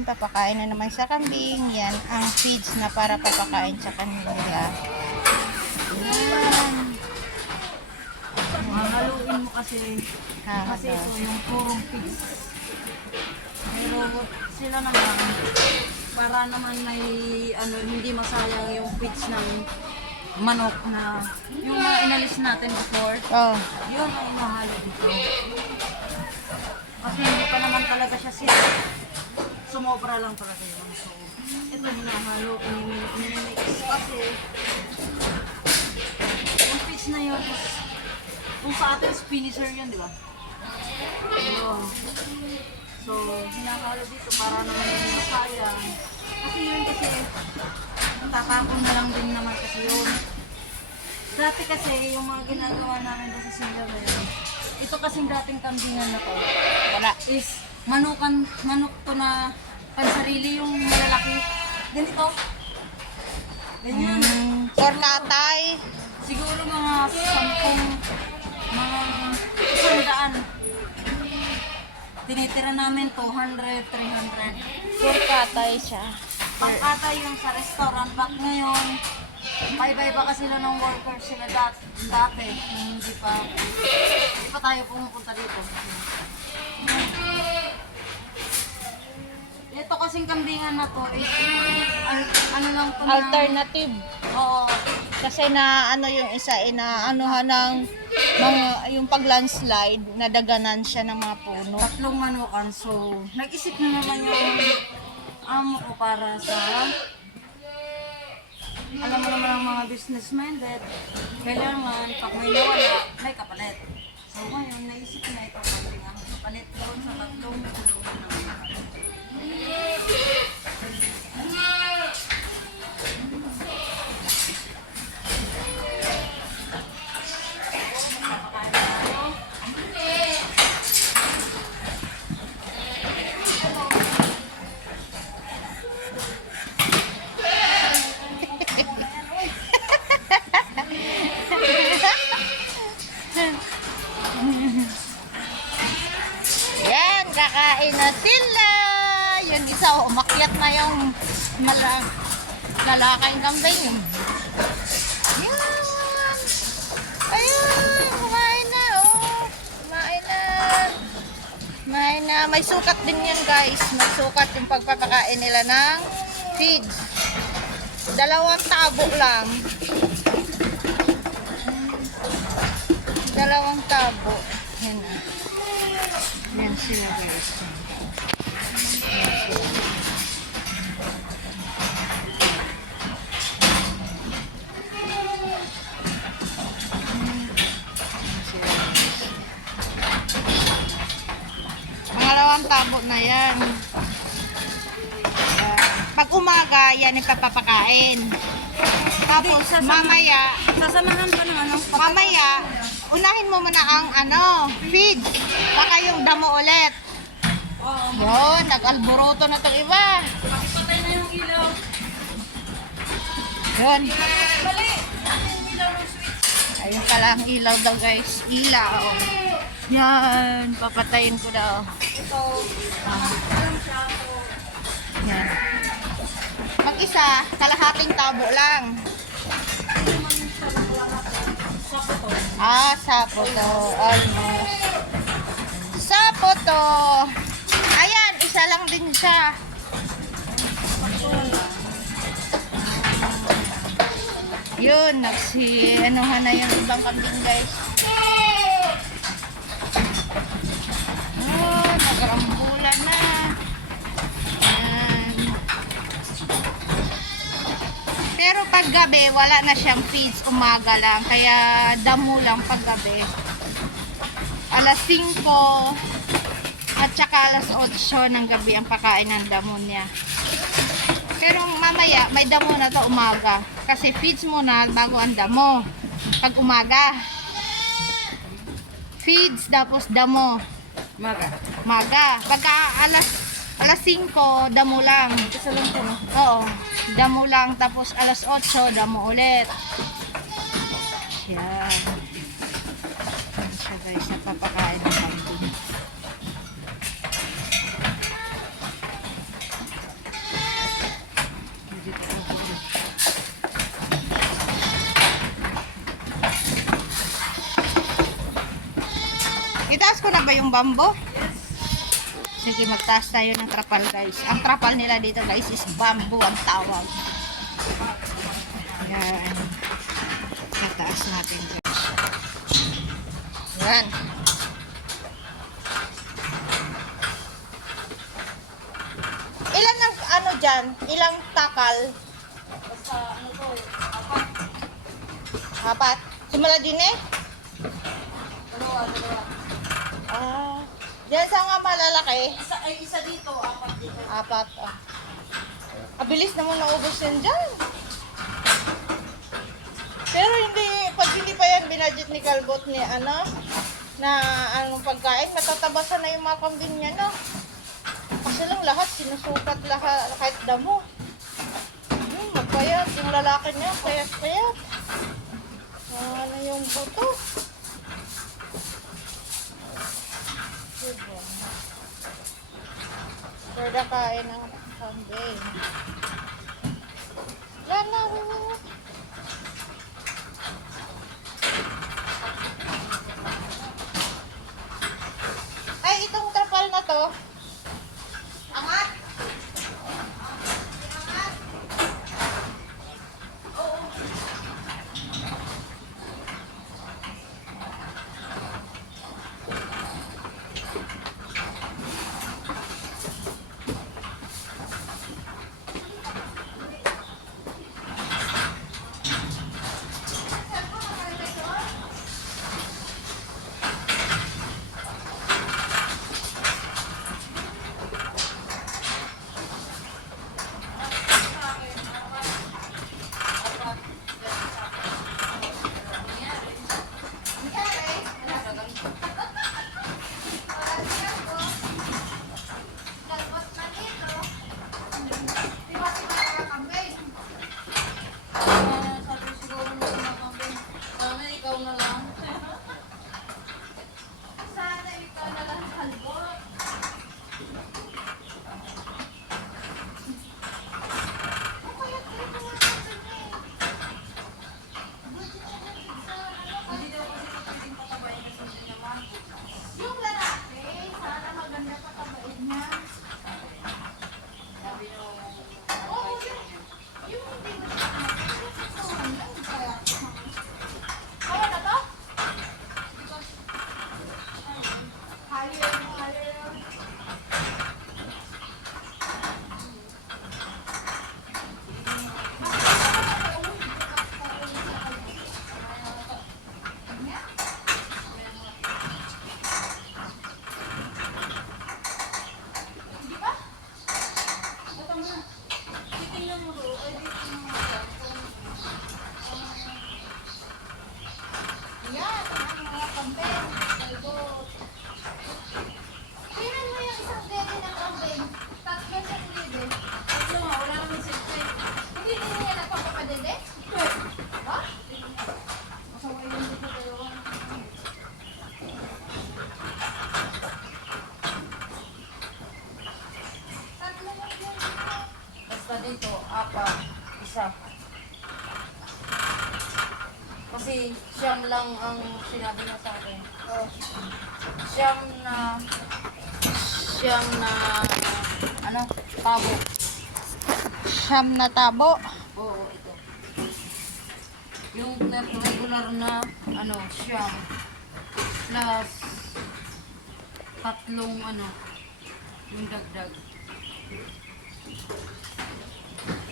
papakain, papakain na naman sa kambing. Yan ang feeds na para papakain sa kanila. Yan. Haluin mo kasi, Ha, kasi ito yung purong pigs. Pero sila naman, para naman may, ano, hindi masayang yung pigs ng manok na, yung mga inalis natin before, Oh, yun ang inahalo dito. Kasi hindi pa naman talaga siya sila. Sumobra lang talaga yun. So, ito hinahalo, inimi- inimix kasi yung fish na yun is, kung sa atin is finisher yun, di ba? Yun. So, hinahalo dito para naman hindi masayang. Kasi yun kasi, tatapon na lang din naman kasi yun. Dati kasi, yung mga ginagawa namin doon sa Singapore, ito kasing dating kambingan na to, wala. is manukan, manok to na pansarili yung malalaki. Ganito. Ganyan. Mm, for katay. Siguro mga sampung, mga isang daan. Tinitira namin 200, 300. For katay siya. Pangkata yung sa restaurant, back ngayon, paiba-iba kasi sila ng workers sila dat dati, hindi pa, hindi pa tayo pumupunta dito. Ito kasing kambingan na to, is, ano, ano lang to na, Alternative. oo, Kasi na ano yung isa, ina anuhan ng mga, yung pag landslide, nadaganan siya ng mga puno. tatlong manukan. So, nag-isip na naman yung amo ko para sa alam mo naman ang mga business minded, kailangan pag may nawala, may kapalit. So ngayon, naisip na ito pati nga kapalit doon sa tatlong kulungan ng Yeah. Mala, lalakay kambing. Yan. Ayun, kumain na. Oh, kumain na. Kumain na. May sukat din yan, guys. May sukat yung pagpapakain nila ng feeds. Dalawang tabo lang. Dalawang tabo. Yan na. Yan sila guys. Yan sila. Pangalawang tabo na yan. Pag umaga, yan ipapapakain. Tapos mamaya, Sasamahan pa ng ano? Mamaya, unahin mo muna ang ano, feed. Baka yung damo ulit. Yun, nag-alboroto na itong iba. Patay na yung ilaw. Yun. Bali! Yung ilaw ng switch. Ayun pala ang ilaw daw guys. Ilaw. Yan, papatayin ko daw. Ito, alam siya ako. Yan. Mag-isa, kalahating tabo lang. Ah, sapo to. Almost. Sapo to. Ayan, isa lang din siya. Yun, nagsi, anuhan na yung ibang kambing guys. Nagrambulan na. Yan. Pero pag gabi, wala na siyang feeds, umaga lang. Kaya damo lang pag gabi. Alas 5 at saka alas 8 ng gabi ang pakain ng damo niya. Pero mamaya, may damo na to umaga. Kasi feeds muna bago ang damo. Pag umaga. Feeds, tapos damo. Maga. Maga. Pagka alas alas 5, damo lang. Isa. Oo. Damo lang. Tapos alas 8, damo ulit. Yan. Yan siya guys. Napapakain ng kambing. Itaas ko na ba yung bambo? Yes. Sige, magtaas tayo ng trapal guys. Ang trapal nila dito guys is bamboo ang tawag. Yan. Mataas natin guys. Yan. Ilan ang ano dyan? Ilang takal? Basta ano to, apat, Apat. Simula din eh? dalawa, dalawa. Ah. Diyan sa nga malalaki. Isa, ay isa dito, apat dito. Apat. Ah. Abilis naman naubos yan dyan. Pero hindi, pag hindi pa yan binadget ni Calbot ni ano, na anong pagkain, matatabasan na yung mga kambing niya, no? Kasi lang lahat, sinusukat lahat, kahit damo. Hmm, magpayat, yung lalaki niya, payat-payat. Ah, ano yung buto? Kada kain ng kambing. Lala, apat, isa. Kasi siyam lang ang sinabi niya sa akin. Oh. Siyam na, siyam na, ano, tabo. Siyam na tabo. Oo, ito. Yung regular na, ano, siyam. Plus, tatlong, ano, yung dagdag.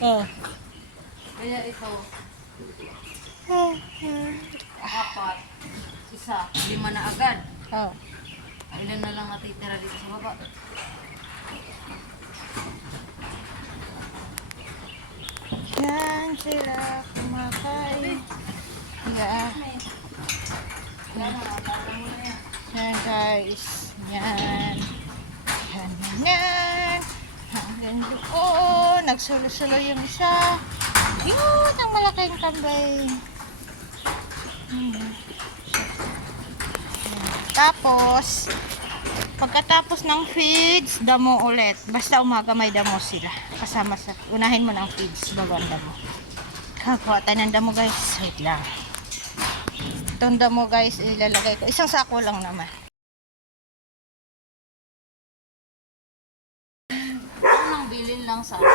Oh. Kaya ito, apat, isa, lima na agad. Oh. Ilan na lang natitira dito sa baba. Yan sila kumakain. Na yan. Yan guys. Yan. Yan, yan, yan. Hanggang doon. Nagsulo-sulo yung isa. Yun, ang malaking kambay. Hmm. Tapos, pagkatapos ng feeds, damo ulit. Basta umaga may damo sila. Kasama sa, unahin mo ng feeds, bago ang damo. Kakakuha tayo ng damo guys. Wait lang. Itong damo guys, ilalagay ko. Isang sako lang naman. Lang sa akin.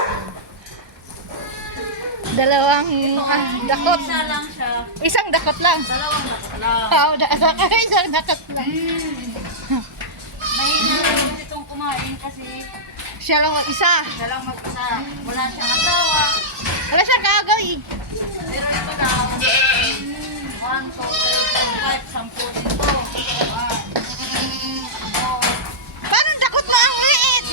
Dalawang ah, dakot. Isa lang siya. Isang dakot lang. Dalawang dakot lang. Oo, da- isang dakot lang. Mahina lang itong kumain kasi Siya lang ang isa. siya lang mag-isa. Wala siyang asawa. Wala siya gagawin. Pero ito daw, one, two, three, four, five, sampu dito. One, four, Paano dakot mo ang liit?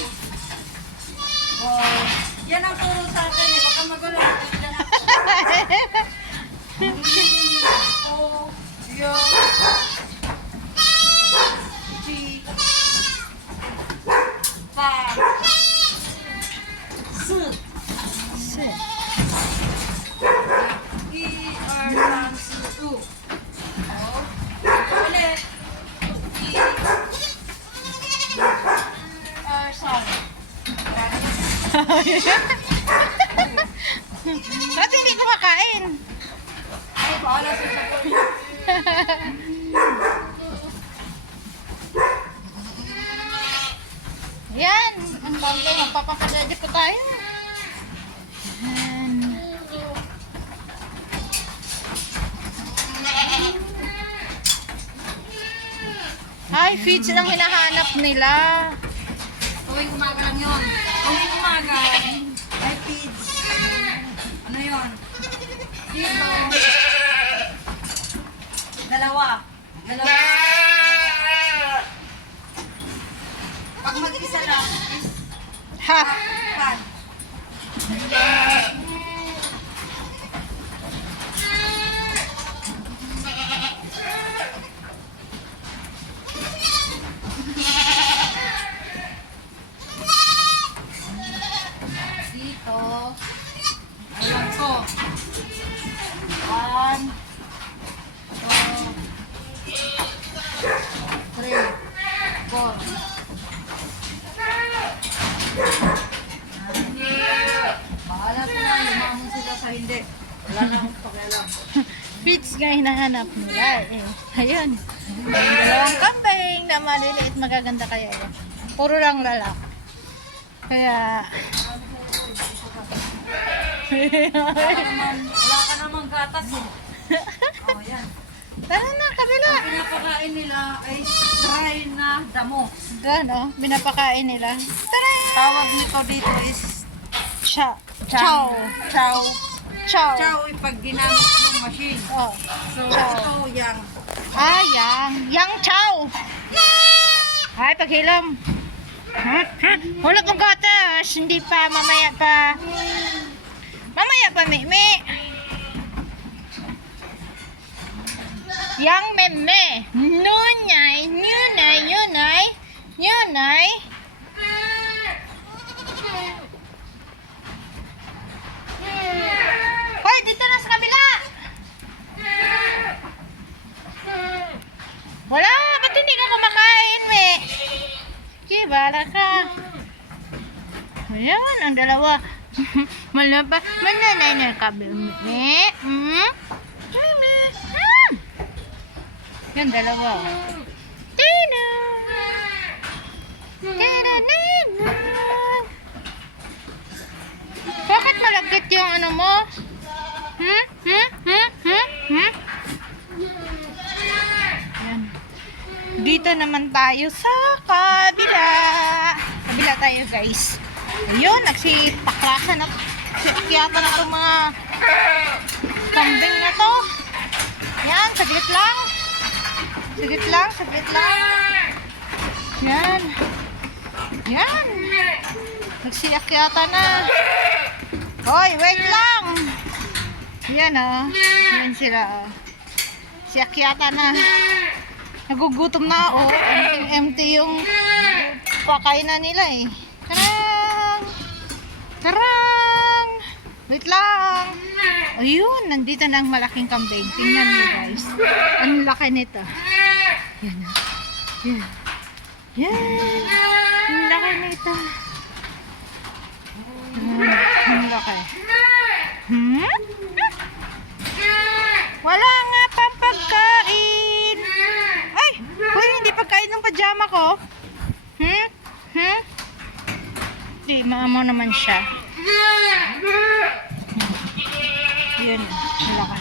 four. Yan ang turo sa akin eh. Baka magulo. Yan ang turo. Yo. Chi. Pa. Ba't hindi kumakain? Ay, bahala sa. Yan. Ang dami. Magpapakadadi po tayo. Yan. Ay, feeds lang hinahanap nila. Tuwing umaga lang yun. Tuwing umaga, ay feeds. Ano yun? Dito. Dalawa. Dalawa. Pag mag-isa lang, is Ha! pan. Dito. Ayan ko. One. Two. Three. Four. Bahala sila, lumahon sila sa hindi. Wala na akong pakialam. Feeds nga hinahanap nila eh. Ayun. Dalawang kambing na maliliit magaganda kaya yun. Puro lang lalaki. Kaya... Wala ka naman, wala ka naman gatas eh. Oh, yan. Tara na, kabila. Ang pinapakain nila ay dry na damo. Gano, binapakain nila. Tara! Tawag nito dito is Chow. chow. Chow. Chow. Chow ay pag ginamit yung machine. Oh. So, Chow. ito yung Ah, yang. Yang chow. Ay, paghilam. Ha? Ha? Wala pang gatas. Hindi pa, mamaya pa. Mamaya pa, Mimi. Yang meme. Nunay, nunay, yunay, yunay. Hoy, dito na sa kabila. Wala, ba't hindi ka kumakain, me? Okay, bala ka. Ayan, ang dalawa. Malapa, mananay na ka, me. Hmm? Meme. Hmm. Yan, dalawa. Tina. Tina, Nina. Bakit malagkit yung ano mo? Hmm? Hmm? Hmm? Hmm? Hmm? Yan. Dito naman tayo sa kabila. Kabila tayo guys. Ayun, nagsipaklasan na. Kiyata na itong mga kambing na to. Yan, saglit lang. Saglit lang, saglit lang. Yan. Yan. Nagsiakyata na. Hoy, wait lang. Yan oh. Yan sila oh. Siakyata na. Nagugutom na oh. Empty, empty yung pakainan nila eh. Tarang! Tarang! Wait lang. Ayun, nandito na ang malaking kambing. Tingnan niyo guys. Ang laki nito. Yan. Yan. Yan. Ang laki nito. Hmm, Ang laki. Hmm? Wala nga pang pagkain. Ay! Uy, hindi pagkain ng pajama ko. Hmm? Hmm? Di, mama. mo naman siya. Yun, laki.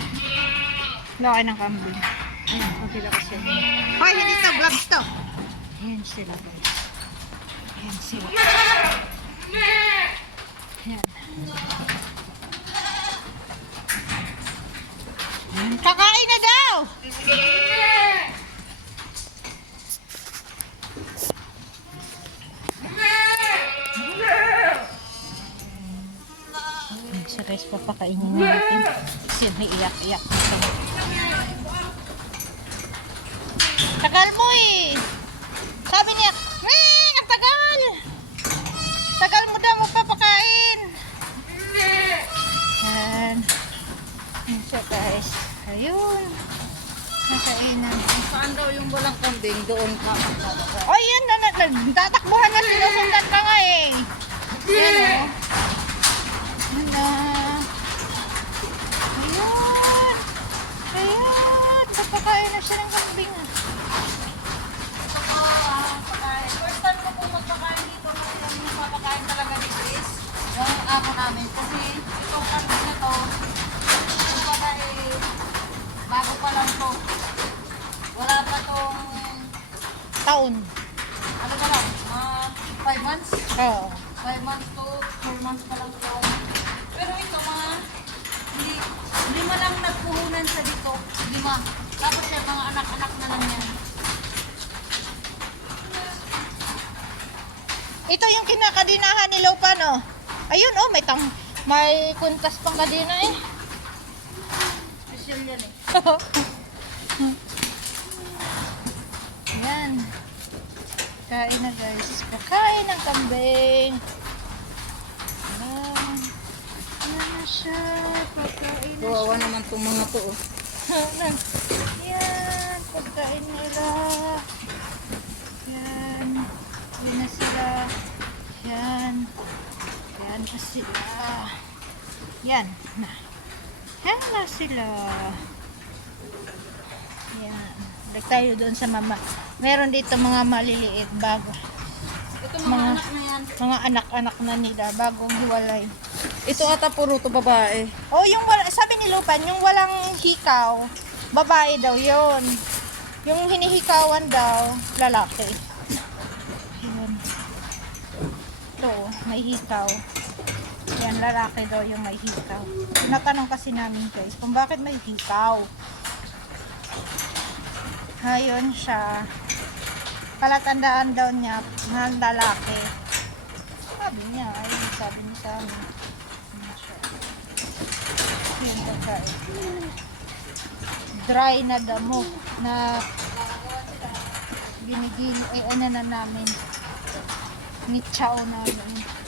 Laki ng kambing. Ayan, okay lang kasi. Hoy, hindi to, vlogs to. Ayan sila guys. Ayan sila. Ayan. Ayan, Kakain na daw! Ayan, So guys, papakainin natin. Kasi may iyak-iyak. Tagal mo eh. Sabi niya, Ring, ang tagal. Tagal mo daw magpapakain. Yan. Yan siya guys. Ayun. Nakainan. Saan daw yung walang kambing? Doon ka. Oh, yan na. na- Nagtatakbuhan na sinusundan ka nga eh. Yan o. Yan na. Ayan. Ayan. Papakain na siya ng kambing ah. First time ko po magpakain dito kasi ang napapakain talaga ni Chris. Yung ako namin. Kasi itong kambing na to, kumbaga eh, bago pa lang to. Wala pa tong, Taon. ano ba lang, mga 5 months? Oo. 5 months to 4 months pa lang to. Pero ito mga, hindi, lima lang nagpuhunan sa dito. Lima. Tapos yan, mga anak-anak na lang yan. Ito yung kinakadinahan ni Lopan, oh. Ayun, oh, may tang may kuntas pang kadina eh. Special yan eh. Yan. Kain na guys. Pakain ng kambing. Yan. Yan na siya. Pagkain na Kawawa naman itong mga to. Oh. siya. Yan. Pagkain nila. Yan. Yan na sila. Yan. Yan na sila. Yan. Na. Yan na sila. Yan. Balik tayo doon sa mama. Meron dito mga maliliit bago. Ito mga, Mga- anak na yan. Mga anak-anak na nila bagong hiwalay. Ito ata puro to babae. Oh, yung wala, sabi ni Lupan, yung walang hikaw, babae daw yon. Yung hinihikawan daw, lalaki. Yun. Ito, may hikaw. Yan, lalaki daw yung may hikaw. Tinatanong kasi namin guys, kung bakit may hikaw. Ayun siya. Palatandaan daw niya na lalaki. Sabi niya, ay sabi niya sa amin. Yun pagkain. Dry na damo na ginigin, eh ano na namin. Ni chow na yun.